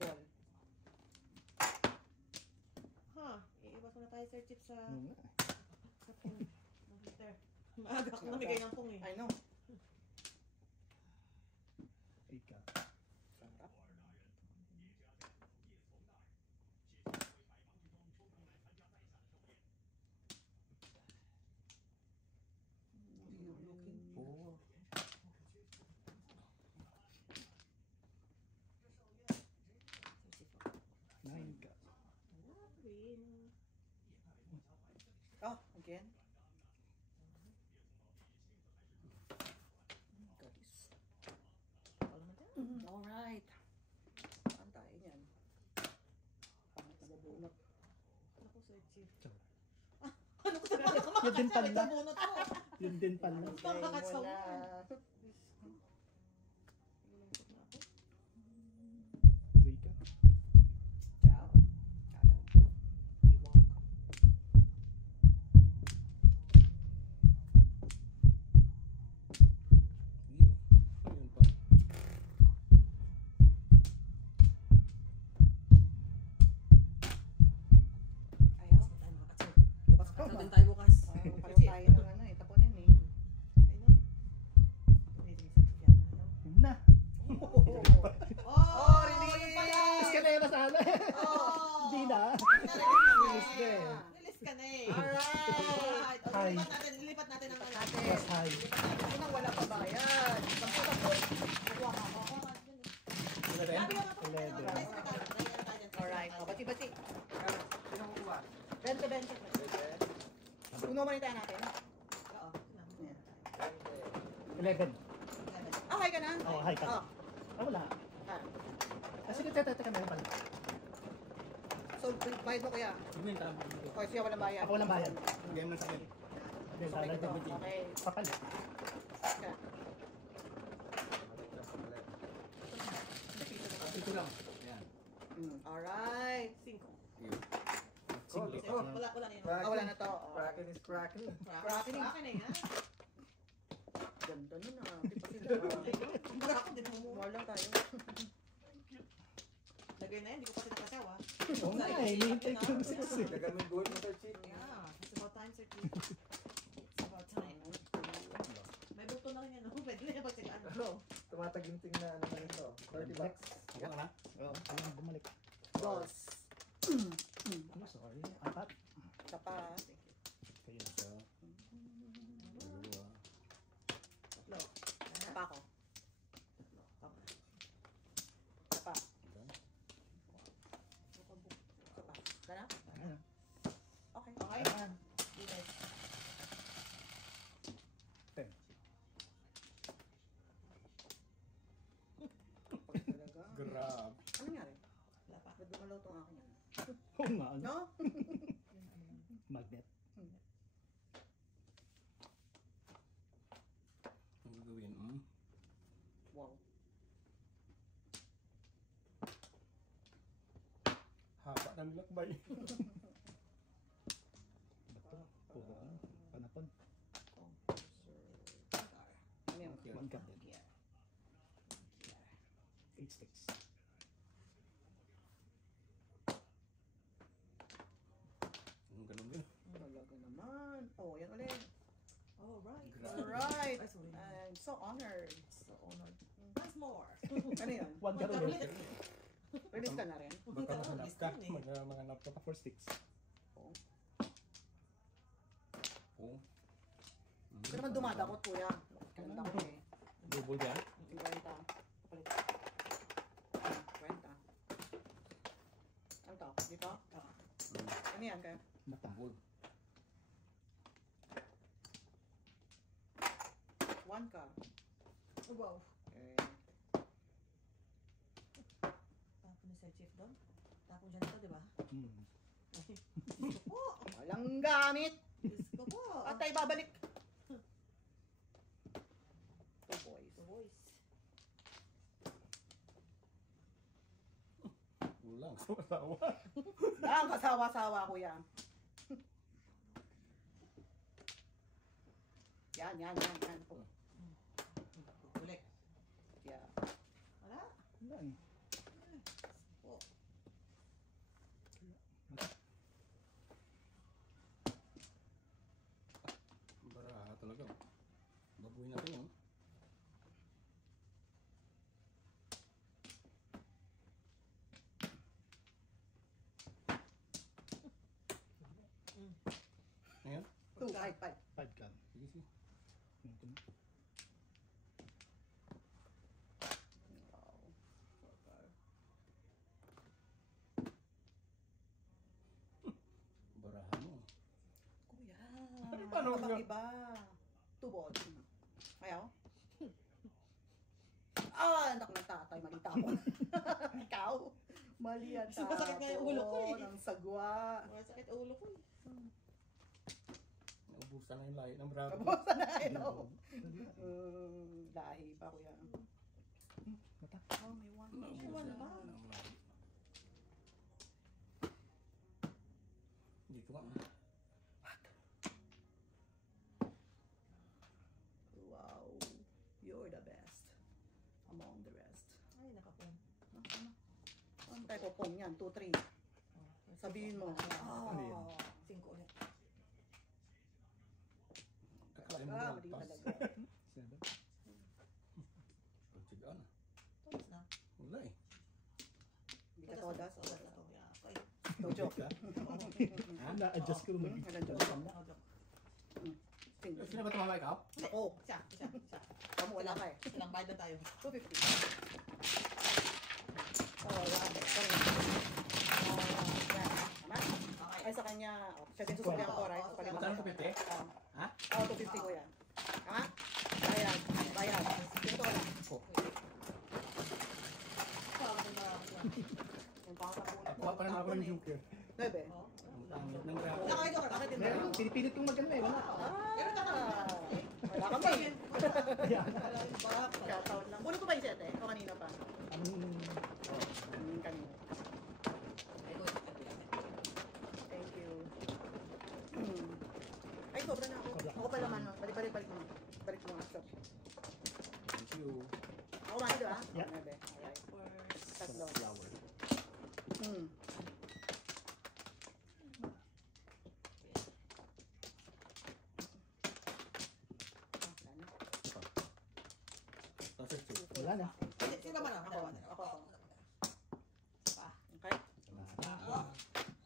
Ball. Ha, iiwas muna tayo, Sir Chip, sa Mm. pung. Peter. Maaga ako namigay ng pung eh. I know. Ika. Four. Nine ka. Win. Oh, again. Alright. Saan tayo niyan? Pangit na babunot. Ako, Sir Chip. Tsaka. Ano ko sabi ko? Yun din pala. Ito bunot ko. Yun din pala. Bigay mo Makakasawa. na. Three ka. Ciao. Ayaw. Iwak. Ayun pa. Ayaw. Bukas ka Ano ba? din tayo bukas? Pareho Sir tayo Chip. ng ano eh, tapunin eh. Ay, no. Pwede ni Sir Chip yan. Ayaw. Yun na. Oh, release! Is ka na yun masala. Oh! Hindi na. Release na eh. Release ka na eh. Alright! O, Hi. lilipat natin ang ano. Ate, Yes, hi. unang wala pa bayad. Sampu-sampu. Kuha ka, kuha ka. Wala rin? Sabi ko nga po, Eleven. Alright, o, bati-bati. Sino kukuha? 20. Uno manita natin. Oo. 11. Ah, hi ka na? Oh, hi ka. Oh, Ah, wala. ah. Sige, teka meron pala. So, bayad mo kaya? Yun yung tama. O, siya walang bayad. Ako walang bayad. Game na sa akin. Then, Okay, ito. lalagyan. Okay. Papalit. Ka. Ito lang. Yan. Alright. 5. Sige. Wala na yun. Ah, wala na to. Oh. Kraken is cracking. Cracking eh, ha? Ganda nun ah. Di pa sila. Kumbaga ako, din mo. More lang tayo. Lagay na yan, hindi ko pa sinasasaw, ha? Oo nga eh. Nihintay ko yung 6 eh. Dagan mo yung goal mo, Sir Chief. Yeah, it's about time, Sir Chief. It's about time. May bukto na rin yan, no? Pwede na yan pag sigaan. Ano? Tumataginting na ano na ito. 30 bucks. Ako na. Oo, ayun, bumalik. Dos. Ano, sorry. Apat. Isa pa. Kayo na. Tatlo. Isa pa ako. Isa pa. Isa pa. Gana? Ayan. Okay. Okay? Ayan. Dito. 10. Talaga. Grab. Ano nangyari? Wala pa. Ba't dumalaw tong akin yan? Oo nga. Ano? No? Magnet. Ang gagawin? Wow. Haba ng lakbay. Bato. Puro ano. Panapon. Ano yun? One cup din. 8 sticks. So honored. So honored. Once more. Ano yan? One ka rin. Release ka na rin? Baka mahanap ka. List yun eh. Mahanap ka. Four sticks. Oo. Hindi ka naman dumadakot, kuya. Ganda ko eh. Double yan? 50. Papalit. 50. Ano to? Dito? Ano yan kaya? Mata. Double. 1 ka. Oh, wow. Okay. Tapon ni Sir Chief doon. Tapon dyan ito, di ba? Hmm. Diyos ko po. Walang gamit. Diyos ko po. At tayo babalik. Two boys. The voice. Ulang. Sawa. Ang kasawa-sawa, kuya. Yan. Oh, Ulit. yeah. Wala. Wala eh. Po. Baraha talaga. Babuhin natin yun. Ayan. 2, 5. 5 ka. Sige, sige. Ito na. Wow. Baraha mo. Kuya. Paano Ano yun? iba? 2 balls. Ayaw? Ah, anak ng tatay, mali tapon. Ikaw? Mali ang tapon. Sumasakit nga yung ulo ko eh. Ng sagwa. Wala sakit ang ulo ko eh. Naubusan na yung lahi ng bravo. Kabusta na eh, no? Lahi pa, kuya. Mata. Oh, may 1. May one pa. Dito ka. Wow. You're the best. Among the rest. Ay, nakapon. Ano tayo popong yan? 2, 3. Sabihin mo. Ano yan? 5 ulit. Kakain mo Ah, ng mali pass. talaga. 7. Pagsigaan na. Tapos na. Wala eh. Hindi ka todas. Todas na to. Yeah. Okay. Tojo. Na-adjust ko naman. Ilan joke? Sino ba tumama ikaw? Ako. Isa. Kamu wala ka eh. Isa lang, bayad na tayo. 250. Oh, yan. Sorry. Yan. Tama? Okay. Ay, sa kanya. Oh, siya din susulihan ko, right? Papalit Magkano ako. 250? Oh. Ha? Oh, 250 ko yan. Tama? Bayad. Dito ko lang. Parang na. Yung pangasakunan Kuha pa rin ako ng joker. 9. Oh. Ang ng bravo. Nakakita ka. Bakit hindi? Meron, pinipilit kong maganda eh. Wala. Pero nakakita. Wala kami. Ayan. Kataon lang. Kunin ko ba yung 7? O kanina pa? Kanina. Ay, go. Thank you. Ay, sobra na ako. Ako pala man. Balik mo. Balik mo nga. Stop. Thank you. Ako man, di ba? Yeah. 9. Alright. First. Tatlo. Flower. Tapos ito. Wala na. Sino ba na? Ako. Pa. Okay?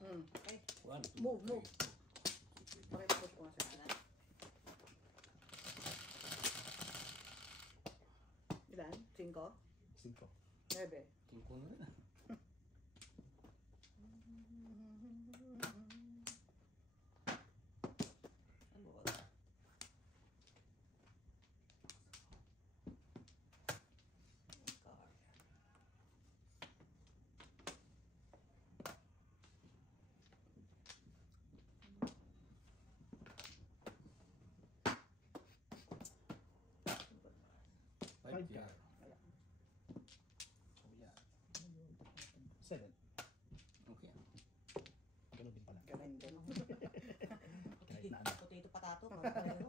Okay. One, two, Move. three. Pakipapos ko nga siya. Ilan? 5? 5. 9. Cinco na rin. Ano ba? Five Five year. Wala. Oh, yeah. 7. Okay. Ganun din pala. Ganun din. Kahit na ano. Potato patato. Pareho.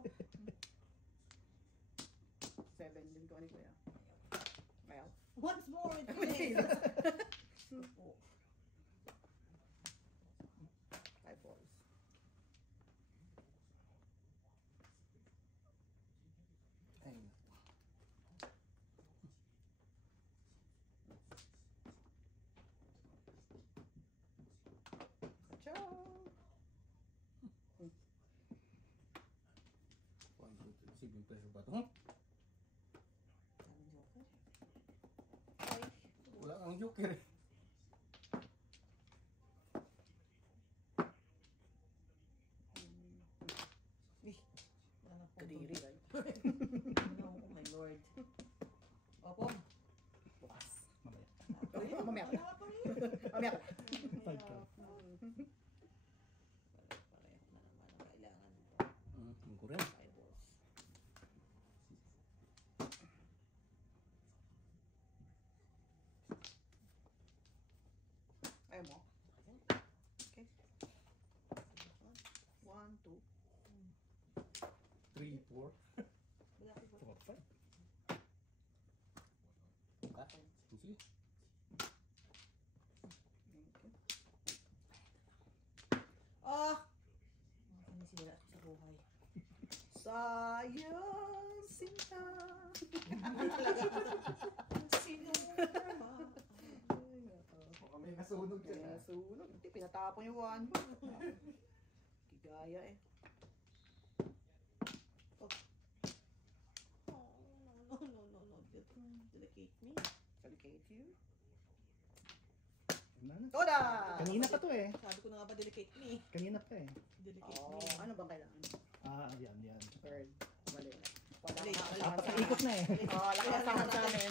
7 din ko ni Kuya. Ayaw. Once more, please. Oh. 5 balls. Ay, pressure ba ito? Daming joker. Wala kang joker eh. Wala na akong Kadiri. No, oh my lord. Opo. Bukas. Mamaya. Mamaya. Wala pa rin. Mamaya ka. Five ka. Pareho na naman ang kailangan. Yung ko rin. Eyeballs. Ayaw mo? Okay. 1, 2. 3, 4. Wala ko ba? 4, 5. Sige. Ah! Mga sinisira sa buhay. Sayang sinta. Sino ba? Baka may nasunog dyan. Kaya sunog. Hindi, pinatapon yung 1. Kigaya eh. Oh, no. Delicate me. Delicate you. Ano? Toda! Kanina pa to eh. Sabi ko na nga ba delicate me? Kanina pa eh. Delicate Oh, me. ano bang kailangan? Yan. Third. Mali. Mali. Wala. Ikot na eh. Oh, lakas sa amin.